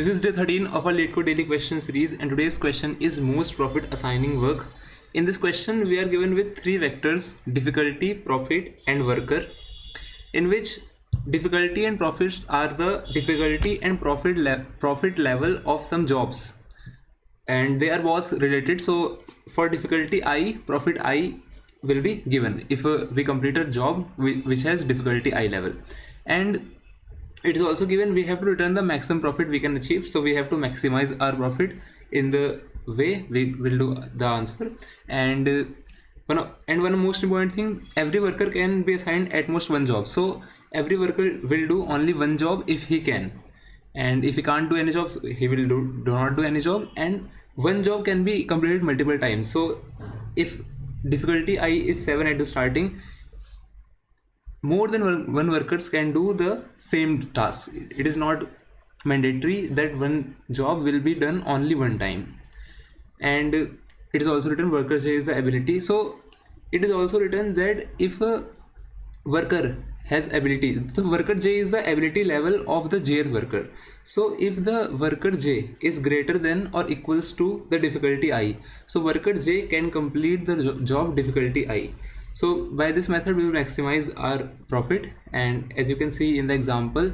This is day 13 of our Leetcode daily question series, and today's question is most profit assigning work. In this question, we are given with three vectors: difficulty, profit, and worker, in which difficulty and profits are the difficulty and profit level of some jobs, and they are both related. So for difficulty I, profit I will be given if we complete a job which has difficulty I level, and it is also given we have to return the maximum profit we can achieve. So we have to maximize our profit in the way we will do the answer. And one most important thing, every worker can be assigned at most one job. So every worker will do only one job if he can, and if he can't do any jobs, he will do not do any job, and one job can be completed multiple times. So if difficulty I is 7 at the starting, more than one workers can do the same task. It is not mandatory that one job will be done only one time. And it is also written worker J is the ability. So it is also written that if a worker has ability, so worker J is the ability level of the jth worker. So if the worker J is greater than or equals to the difficulty I, so worker J can complete the job difficulty I. So by this method we will maximize our profit, and as you can see in the example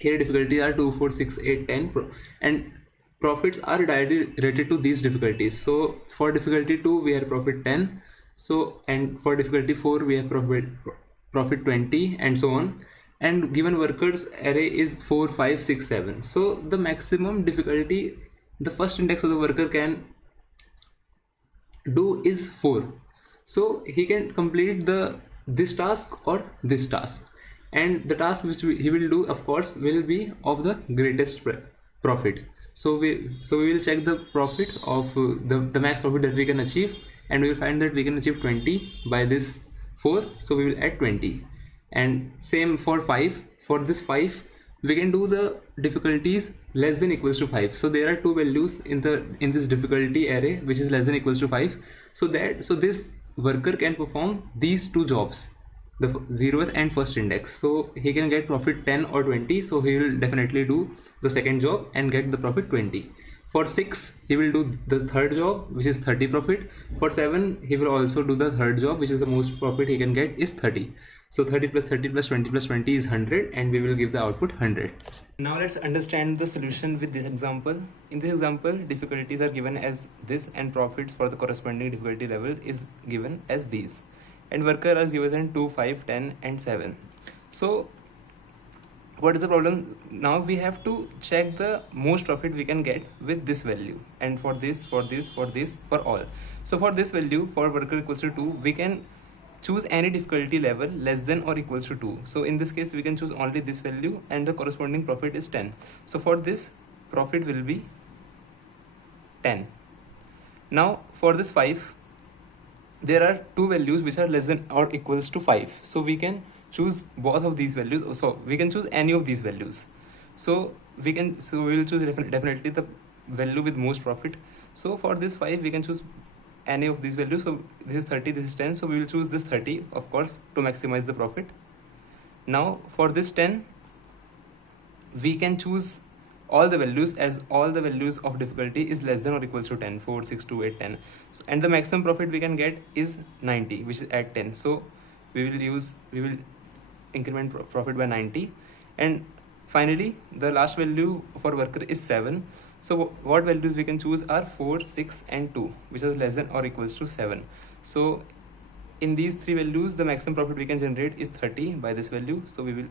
here, difficulties are 2, 4, 6, 8, 10, and profits are directly related to these difficulties. So for difficulty 2 we have profit 10, so and for difficulty 4 we have profit 20, and so on. And given workers array is 4, 5, 6, 7. So the maximum difficulty the first index of the worker can do is 4. So he can complete this task or this task, and the task which he will do, of course, will be of the greatest profit. So we will check the profit of the max profit that we can achieve, and we will find that we can achieve 20 by this 4. So we will add 20, and same for 5. For this 5 we can do the difficulties less than equals to 5. So there are two values in this difficulty array which is less than equals to 5. So this worker can perform these two jobs, the 0th and first index. So he can get profit 10 or 20. So he will definitely do the second job and get the profit 20. For 6 he will do the third job, which is 30 profit. For 7 he will also do the third job, which is the most profit he can get is 30. So 30 plus 30 plus 20 plus 20 is 100, and we will give the output 100. Now let's understand the solution with this example. In this example, difficulties are given as this, and profits for the corresponding difficulty level is given as these, and worker are given 2, 5, 10 and 7. So what is the problem? Now we have to check the most profit we can get with this value, and for this, for this, for this, for all. So for this value, for worker equals to 2, we can choose any difficulty level less than or equals to 2. So in this case we can choose only this value, and the corresponding profit is 10. So for this, profit will be 10. Now for this 5, there are two values which are less than or equals to 5. So we can choose both of these values. So we can choose any of these values. So we will choose definitely the value with most profit. So for this 5 we can choose any of these values. So this is 30, this is 10, so we will choose this 30, of course, to maximize the profit. Now for this 10, we can choose all the values, as all the values of difficulty is less than or equals to 10, 4, 6, 2, 8, 10. So, and the maximum profit we can get is 90, which is at 10. So we will increment profit by 90. And finally the last value for worker is 7. So what values we can choose are 4, 6 and 2, which is less than or equals to 7. So in these three values, the maximum profit we can generate is 30 by this value. So we will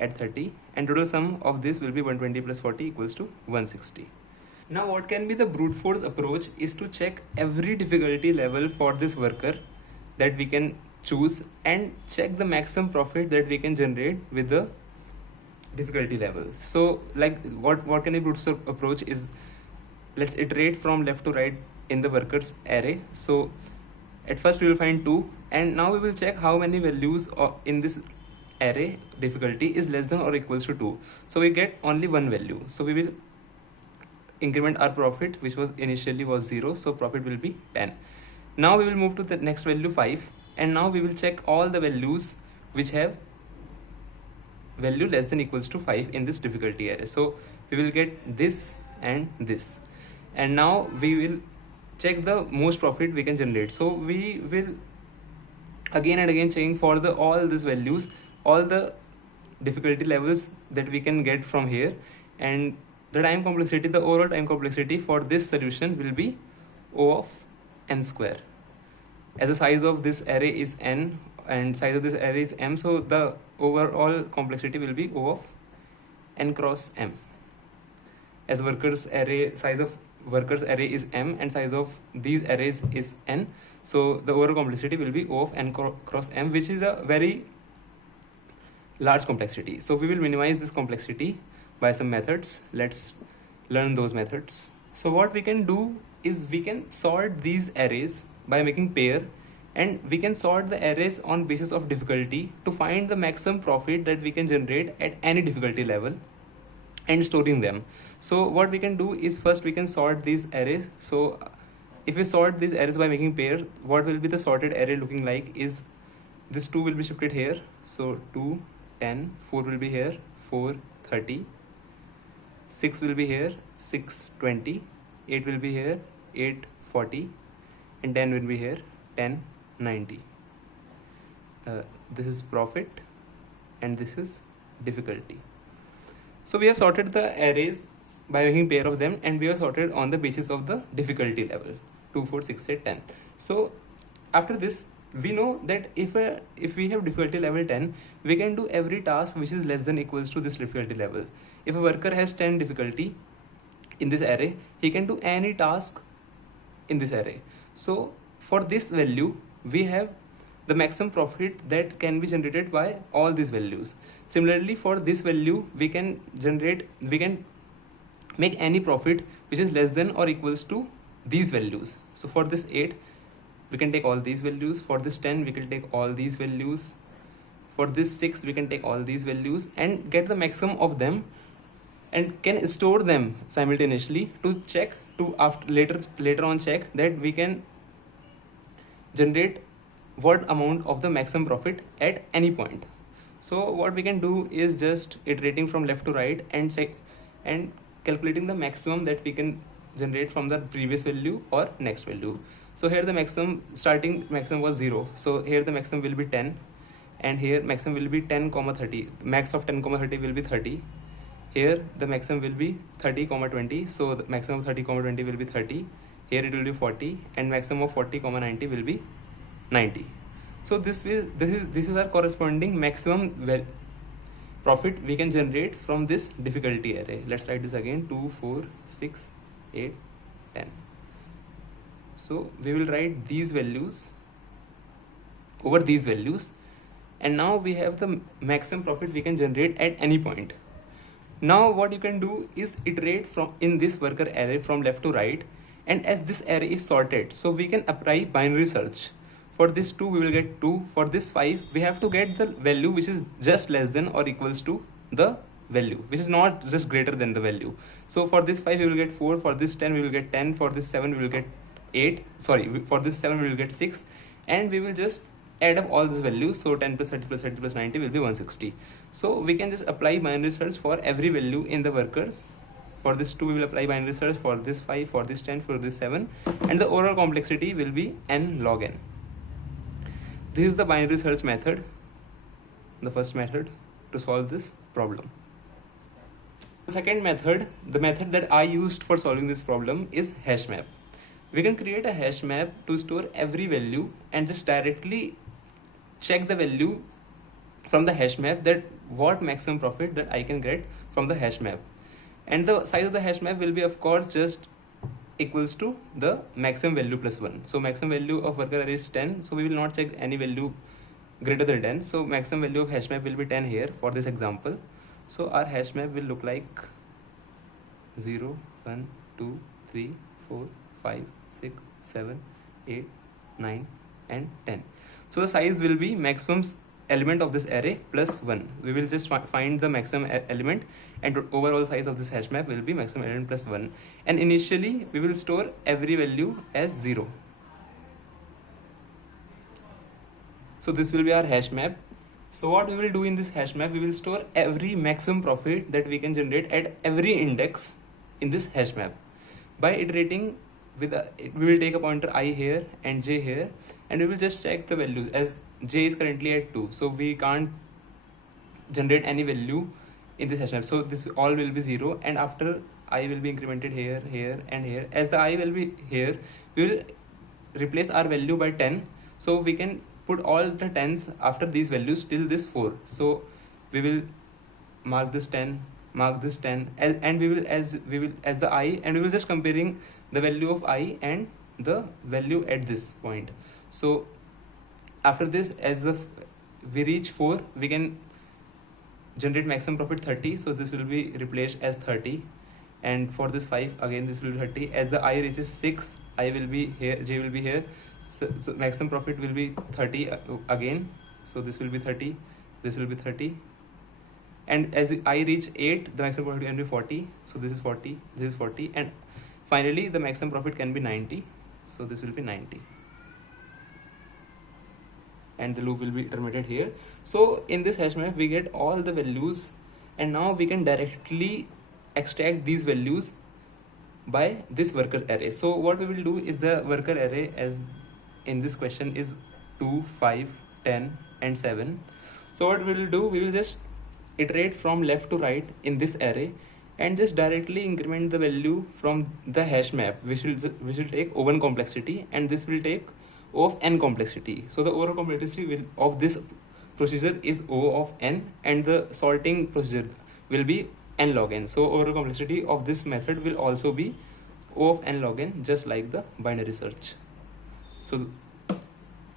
add 30, and total sum of this will be 120 plus 40 equals to 160. Now what can be the brute force approach is to check every difficulty level for this worker that we can choose, and check the maximum profit that we can generate with the difficulty level. So like what can be brute force approach is, let's iterate from left to right in the workers array. So at first we will find 2, and now we will check how many values in this array difficulty is less than or equals to 2. So we get only one value. So we will increment our profit, which was initially 0. So profit will be 10. Now we will move to the next value 5, and now we will check all the values which have value less than equals to 5 in this difficulty array. So we will get this and this. And now we will check the most profit we can generate. So we will again and again checking for the all these values, all the difficulty levels that we can get from here. And the time complexity, the overall time complexity for this solution will be O of n square. As the size of this array is n and size of this array is m, so the overall complexity will be O of n cross m. As workers array, size of workers array is m and size of these arrays is n, so the overall complexity will be O of n cross m, which is a very large complexity. So we will minimize this complexity by some methods. Let's learn those methods. So what we can do is we can sort these arrays by making pair, and we can sort the arrays on basis of difficulty to find the maximum profit that we can generate at any difficulty level and storing them. So what we can do is first we can sort these arrays. So if we sort these arrays by making pair, what will be the sorted array looking like is this 2 will be shifted here, so 2 10, 4 will be here, 4 30, 6 will be here, 6 20, 8 will be here, 8 40, and 10 will be here, 10 90. This is profit and this is difficulty. So we have sorted the arrays by making pair of them, and we have sorted on the basis of the difficulty level 2 4 6 8 10. So after this we know that if we have difficulty level 10, we can do every task which is less than equals to this difficulty level. If a worker has 10 difficulty in this array, he can do any task in this array. So for this value we have the maximum profit that can be generated by all these values. Similarly, for this value we can make any profit which is less than or equals to these values. So for this 8 we can take all these values, for this 10 we can take all these values, for this 6 we can take all these values and get the maximum of them, and can store them simultaneously to check, to after later on check that we can generate what amount of the maximum profit at any point. So what we can do is just iterating from left to right and check and calculating the maximum that we can generate from the previous value or next value. So here the starting maximum was 0, so here the maximum will be 10, and here maximum will be 10 30, max of 10 30 will be 30. Here the maximum will be 30 20, so the maximum of 30 20 will be 30. Here it will be 40, and maximum of 40 90 will be 90. So this is our corresponding maximum profit we can generate from this difficulty array. Let's write this again: 2 4 6 8 10. So we will write these values over these values, and now we have the maximum profit we can generate at any point. Now what you can do is iterate from in this worker array from left to right, and as this array is sorted, so we can apply binary search. For this 2 we will get 2, for this 5 we have to get the value which is just less than or equals to the value, which is not just greater than the value. So for this 5 we will get 4, for this 10 we will get 10, for this 7 we will get 8, for this 7 we will get 6, and we will just add up all these values. So 10 plus 30 plus 30 plus 90 will be 160. So we can just apply binary search for every value in the workers. For this 2 we will apply binary search, for this 5, for this 10, for this 7, and the overall complexity will be n log n. This is the binary search method, the first method to solve this problem. The second method, the method that I used for solving this problem, is hash map. We can create a hash map to store every value and just directly check the value from the hash map, that what maximum profit that I can get from the hash map. And the size of the hash map will be of course just equals to the maximum value plus 1. So maximum value of worker array is 10, so we will not check any value greater than 10. So maximum value of hash map will be 10 here for this example. So our hash map will look like 0 1 2 3 4 5 6 7 8 9 and 10. So the size will be maximum element of this array plus 1. We will just find the maximum element, and overall size of this hash map will be maximum element plus 1. And initially we will store every value as 0. So this will be our hash map, So what we will do in this hash map, we will store every maximum profit that we can generate at every index in this hash map by iterating with we will take a pointer I here and j here, and we will just check the values. As j is currently at 2, so we can't generate any value in this hash map, so this all will be 0, and after I will be incremented here, here and here. As the I will be here, we will replace our value by 10, so we can put all the 10s after these values till this 4. So we will mark this 10, mark this 10, and we will as the I, and we will just comparing the value of I and the value at this point. So after this, as we reach 4, we can generate maximum profit 30, so this will be replaced as 30, and for this 5 again this will be 30. As the I reaches 6, I will be here, j will be here, so maximum profit will be 30 again, so this will be 30, this will be 30, and as I reach 8, the maximum profit can be 40, so this is 40, this is 40, and finally the maximum profit can be 90, so this will be 90, and the loop will be terminated here. So in this hash map we get all the values, and now we can directly extract these values by this worker array. So what we will do is, the worker array as in this question is 2, 5, 10 and 7. So what we will do, we will just iterate from left to right in this array and just directly increment the value from the hash map, which will take O1 complexity, and this will take O of n complexity. So the overall complexity of this procedure is O of n, and the sorting procedure will be n log n. So overall complexity of this method will also be O of n log n, just like the binary search. So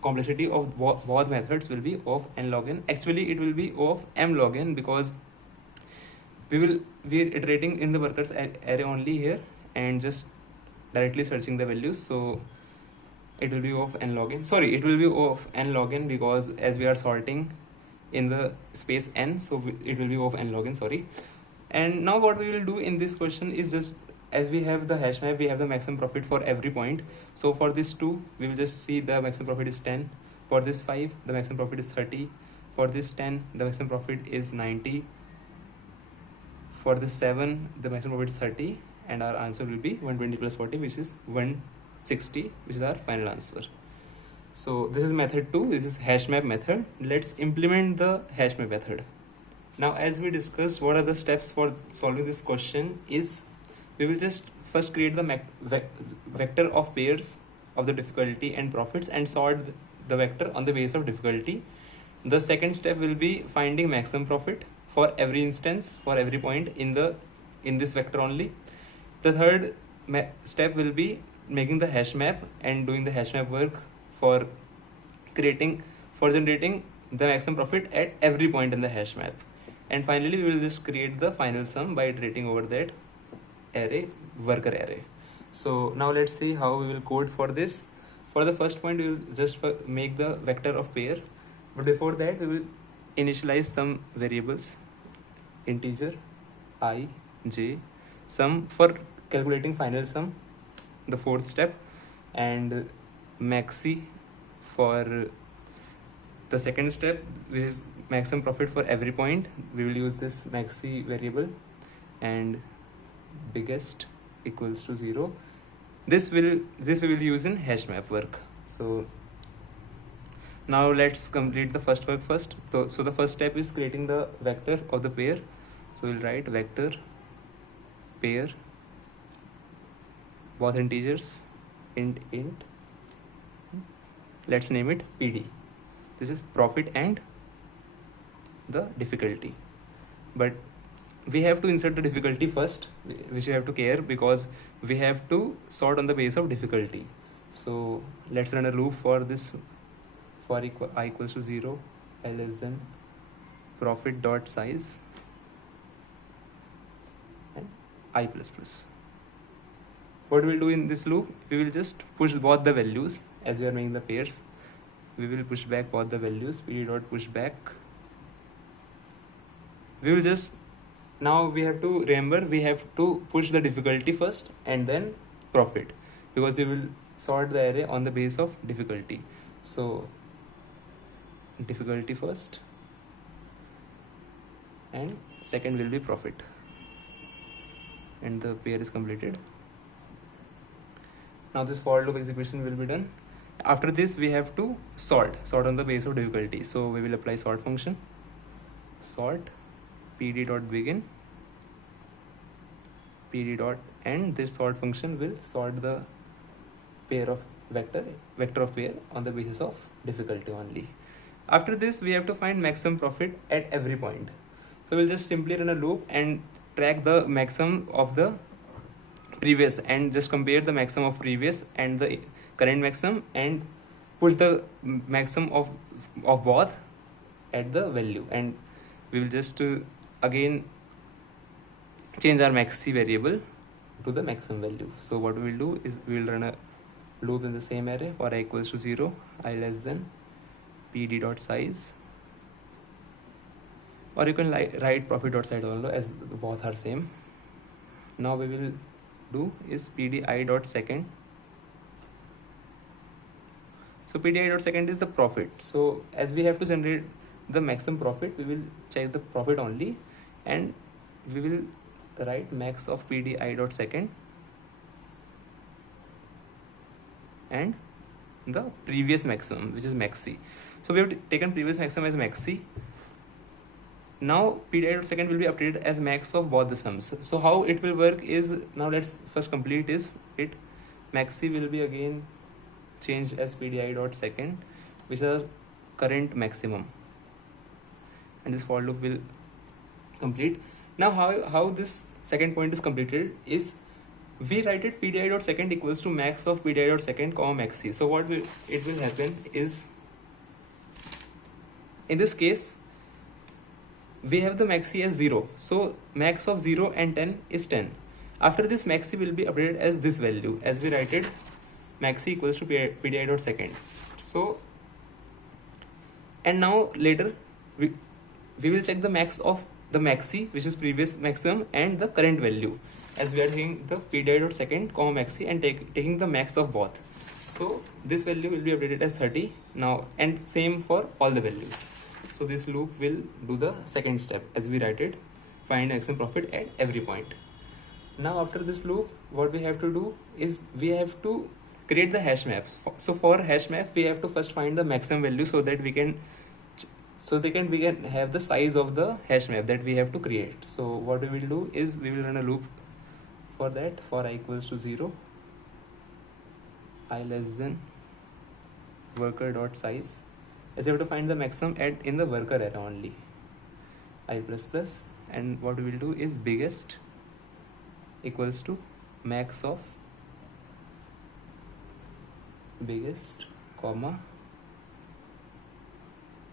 complexity of both methods will be O of n log n. Actually it will be O of m log n, because we are iterating in the workers array only here and just directly searching the values. So it will be O of n log n. Sorry, it will be O of n log n, because as we are sorting in the space n, so it will be O of n log n, sorry. And now what we will do in this question is, just as we have the hash map, we have the maximum profit for every point. So for this 2, we will just see the maximum profit is 10. For this 5, the maximum profit is 30. For this 10, the maximum profit is 90. For this 7, the maximum profit is 30, and our answer will be 120 plus 40, which is 160, which is our final answer. So this is method 2, this is hash map method. Let's implement the hash map method. Now, as we discussed, what are the steps for solving this question is, we will just first create the vector of pairs of the difficulty and profits and sort the vector on the basis of difficulty. The second step will be finding maximum profit for every instance, for every point in this vector only. The third step will be making the hash map and doing the hash map work for generating the maximum profit at every point in the hash map. And finally, we will just create the final sum by iterating over that array, worker array. So now let's see how we will code for this. For the first point, we will just make the vector of pair, but before that we will initialize some variables, integer I, j, sum for calculating final sum, the fourth step, and maxi for the second step, which is maximum profit for every point. We will use this maxi variable, and biggest equals to 0. This we will use in hash map work. So now let's complete the first work first. So the first step is creating the vector of the pair. So we'll write vector pair, both integers, int, let's name it PD. This is profit and the difficulty, but we have to insert the difficulty first, which you have to care, because we have to sort on the base of difficulty. So let's run a loop for this, for I equals to 0, I less than profit dot size and I plus plus. What we'll do in this loop, we will just push both the values. As we are making the pairs, we will push back both the values, PD dot push back. We will just, now we have to remember, we have to push the difficulty first and then profit, because we will sort the array on the base of difficulty. So difficulty first and second will be profit, and the pair is completed. Now this for loop execution will be done. After this we have to sort on the base of difficulty. So we will apply sort function, sort pd.begin, pd dot, and this sort function will sort the pair of vector of pair on the basis of difficulty only. After this we have to find maximum profit at every point. So we'll just simply run a loop and track the maximum of the previous and just compare the maximum of previous and the current maximum and put the maximum of both at the value, and we will just again change our maxi variable to the maximum value. So what we will do is we will run a loop in the same array for I equals to 0, I less than pd dot size, or you can write profit dot size also, as both are same. Now we will do is pdi dot second. So pdi dot second is the profit. So as we have to generate the maximum profit, we will check the profit only, and we will write max of pdi dot second and the previous maximum, which is maxi. So we have taken previous maximum as maxi. Now pdi dot second will be updated as max of both the sums. So how it will work is, now let's first complete is it. Maxi will be again changed as pdi dot second, which is current maximum, and this for loop will complete. Now how this second point is completed is, we write it pdi dot second equals to max of pdi dot second comma maxi. So what it will happen is, in this case we have the maxi as 0, so max of 0 and 10 is 10. After this, maxi will be updated as this value, as we write it maxi equals to pdi dot second. So, and now later we will check the max of the maxi, which is previous maximum, and the current value, as we are taking the pdi dot second comma maxi and taking the max of both. So this value will be updated as 30 now, and same for all the values. So this loop will do the second step, as we write it, find maximum profit at every point. Now after this loop, what we have to do is we have to create the hash maps. So for hash map, we have to first find the maximum value, so that we can have the size of the hash map that we have to create. So what we will do is we will run a loop for that, for I equals to 0, I less than worker dot size, as we have to find the maximum in the worker array only, I plus plus, and what we will do is biggest equals to max of biggest comma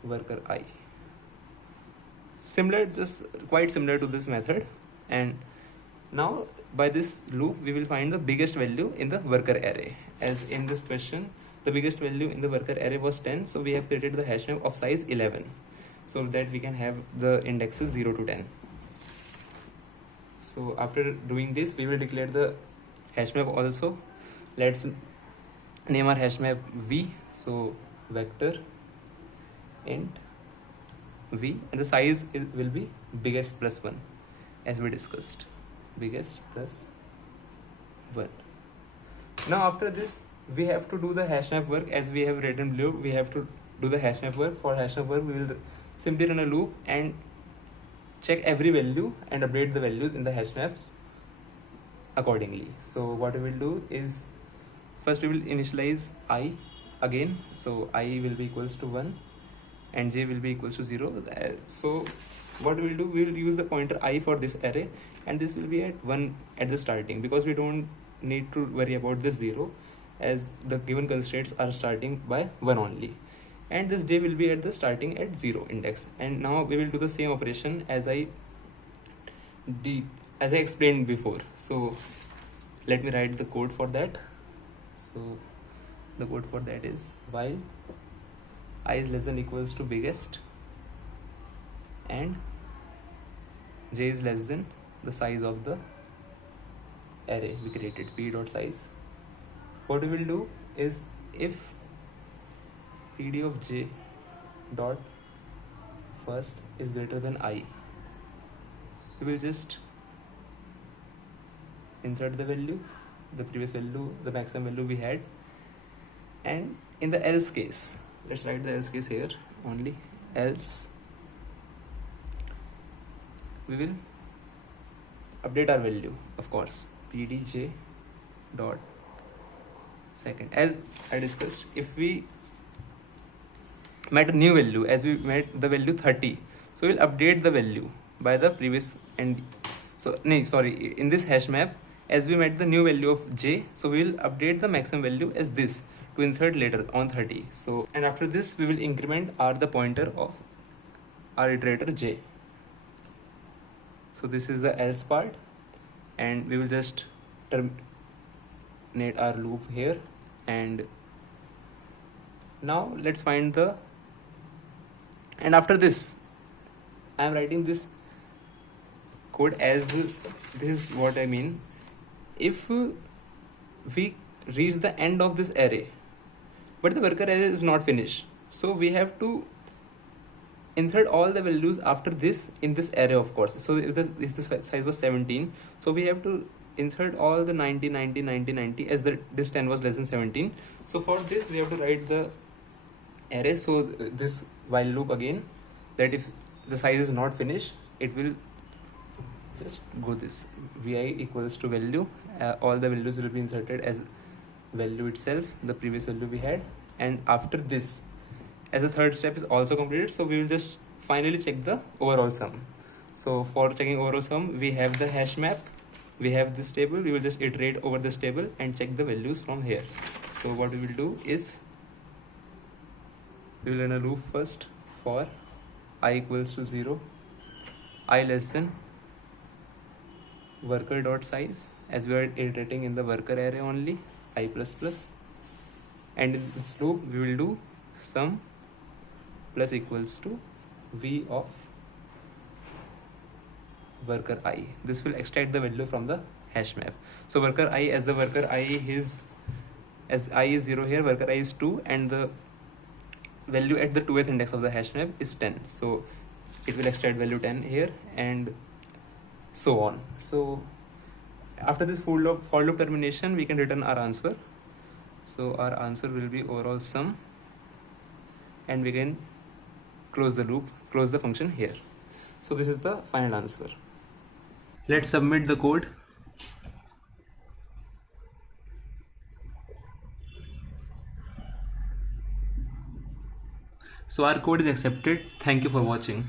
worker I. Similar, just quite similar to this method. And now by this loop we will find the biggest value in the worker array, as in this question the biggest value in the worker array was 10, so we have created the hash map of size 11, so that we can have the indexes 0 to 10. So after doing this, we will declare the hash map also. Let's name our hash map v. So vector int v, and the size will be biggest plus 1, as we discussed, biggest plus 1. Now after this, we have to do the hash map work, as we have written below. We have to do the hash map work. For hash map work, we will simply run a loop and check every value and update the values in the hash maps accordingly. So what we will do is, first we will initialize I again. So I will be equals to 1 and j will be equals to 0. So what we will do, we will use the pointer I for this array, and this will be at 1 at the starting, because we don't need to worry about this 0, as the given constraints are starting by 1 only, and this j will be at the starting at 0 index. And now we will do the same operation as I explained before. So let me write the code for that. So the code for that is, while I is less than equals to biggest and j is less than the size of the array we created, p dot size. What we will do is, if pd of j dot first is greater than I, we will just insert the value, the previous value, the maximum value we had. And in the else case, let's write the else case here only. Else we will update our value, of course, pdj dot second. As I discussed, if we met a new value, as we met the value 30, so we'll update the value by the previous. And so no, sorry, in this hash map, as we met the new value of j, so we will update the maximum value as this to insert later on 30. So, and after this we will increment the pointer of our iterator j. So this is the else part, and we will just terminate our loop here. And now let's find the, and after this I am writing this code as this is what I mean. If we reach the end of this array but the worker array is not finished, so we have to insert all the values after this in this array, of course. So if the size was 17, so we have to insert all the 90 90 90 90 as this 10 was less than 17. So for this we have to write the array. So this while loop again, that if the size is not finished, it will just go this vi equals to value, all the values will be inserted as value itself, the previous value we had. And after this, as the third step is also completed, so we will just finally check the overall sum. So for checking overall sum, we have the hash map, we have this table, we will just iterate over this table and check the values from here. So what we will do is, we will run a loop first for I equals to 0, I less than worker dot size, as we are iterating in the worker array only, I plus plus. And in this loop we will do sum plus equals to v of worker I. This will extract the value from the hash map. So worker I, as the worker I is, as I is 0 here, worker I is 2, and the value at the 2th index of the hash map is 10. So it will extract value 10 here, and so on. So after this for loop termination, we can return our answer. So our answer will be overall sum, and we can close the loop, close the function here. So this is the final answer. Let's submit the code. So our code is accepted. Thank you for watching.